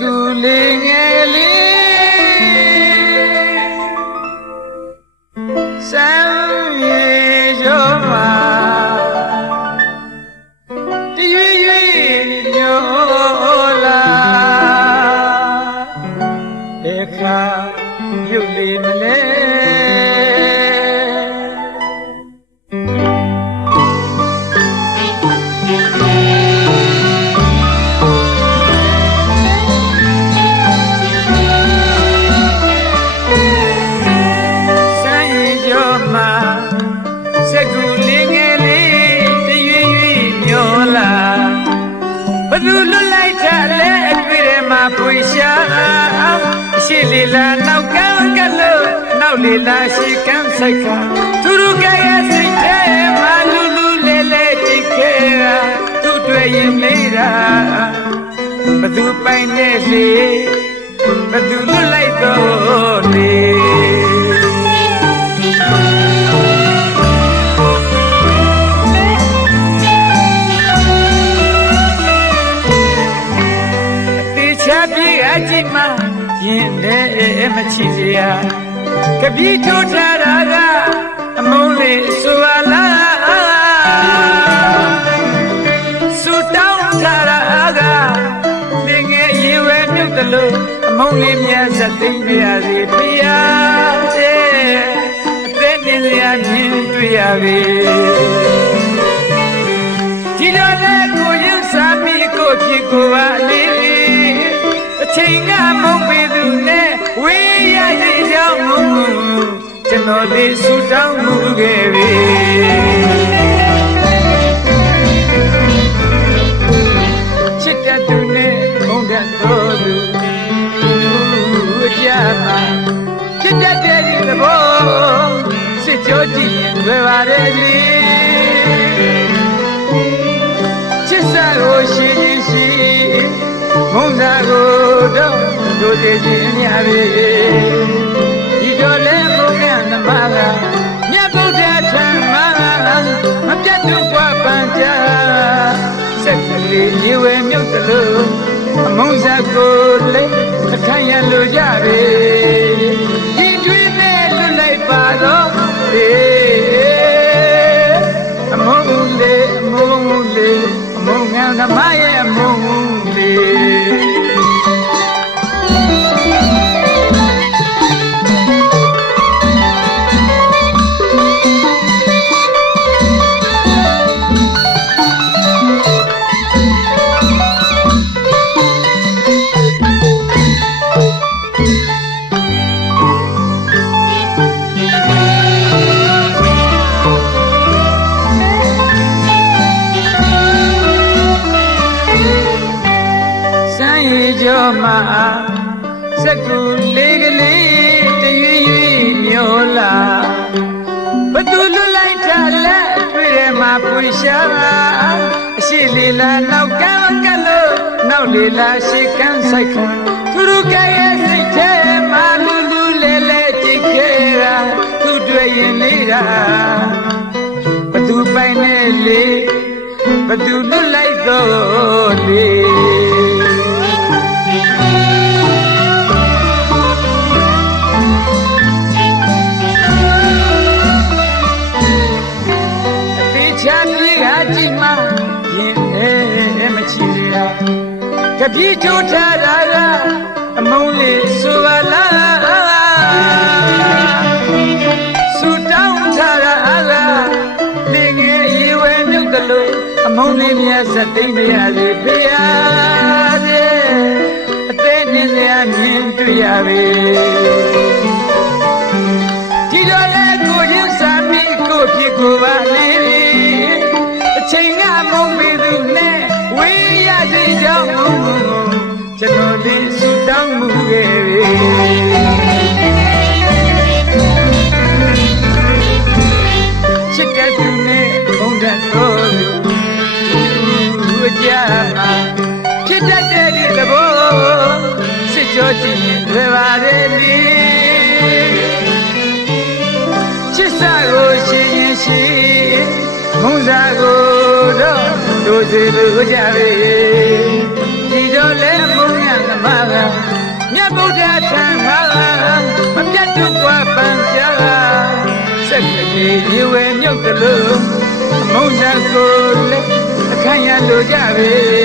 ကူလေးငယ်လေးစမ်း လေလာနောက်ကန်းကလို့နောက်လေလာရှိကန်းဆိုင်ခါသူတို့ကရဲ့စိတ်ထဲမှာလူလူလေလေတိခဲတာသူ့တွေ့ရင်လေးတာဘသူပိုင်နေလေဘသူလွတ်လိုက်တော့လေ လည်းမချီစရာကပီးထိုးထားတာကအမုန်းလေးဆိုပါလားဆူတောင်းထားတာကတင်ငယ်ရေဝဲမြုပ်တယ်လို့အမုန်းလေးမြတ်စသိမ့်ပြရစီဖရာတဲ့အသက်နေစရာမြင်တွေ့ရပြီဒီလိုလဲကိုရင်စာမိကိုဖြစ်ကိုပါ ဝေးရစီကြောင်းမှုကျွန်တော်လေးဆူတောင်းမှုခဲ့ပြီချစ်တဲ့သူနဲ့ဘုံတဲ့တော်သူသူကြမှာချစ်တဲ့တဲ့ဒီသဘောစစ်ကြောကြည့်ရင်တွေ့ပါတယ်ကြီး တို့သေးခြင်းအများပြီဒီတော့လဲဘုရားနမကမြတ်ဗုဒ္ဓထံမှာမပြတ်တော့ဘွားပန်ကြစက်ကလေးရေဝဲမြုပ်တယ်လို့အမုန်းစာကိုလည်းအထိုင်ရလို့ကြပြီဒီတွင်နဲ့လွတ်လိုက်ပါတော့လေအမုန်းလေးအမုန်းလေးအမုန်းငန်းသမားရဲ့အမုန်း ရည်ကြောမှာစက်ကူလေးကလေးတရွေ့ရွေ့မျောလာဘသူလွတ်လိုက်တာလက်အတွေ့ထဲမှာပွေရှာအရှိလေလာနောက်ကန်းကလို့နောက်လေလာရှိကန်းဆိုင်ခါသူတို့ကရဲ့စိတ်ထဲမှာလူလူလဲလဲကြည့်ခဲ့တာသူတွေ့ရင်လေးတာဘသူပိုင်နေလေဘသူလွတ်လိုက်တော့လေ ကပြေထိုးထားတာကအမုန်းလေးဆိုပါလားဆူတောင်းထားတာအလားနေငယ်ရေဝဲမြုပ်တယ်လို့အမုန်းလေးမြတ်စသိမ့်မရလေဖေရတဲ့အသေးနေစရာမြင်တွေ့ရပြီ လေးဆူတောင်းမှုခဲ့ပြီချစ်တဲ့သူနဲ့ဘုံတဲ့တော်သူသူကြမှာဖြစ်တတ်တဲ့ဒီသဘောစစ်ကြောကြည့်ရင်တွေ့ပါတယ်လေချစ်စာကိုရှိရင်ရှိမုန်းစာကိုတော့တို့စီလို့ကြပြီ ရေဝဲမြုပ်တလို့မုံတကိုလည်းအခန့်ရလိုကြပဲ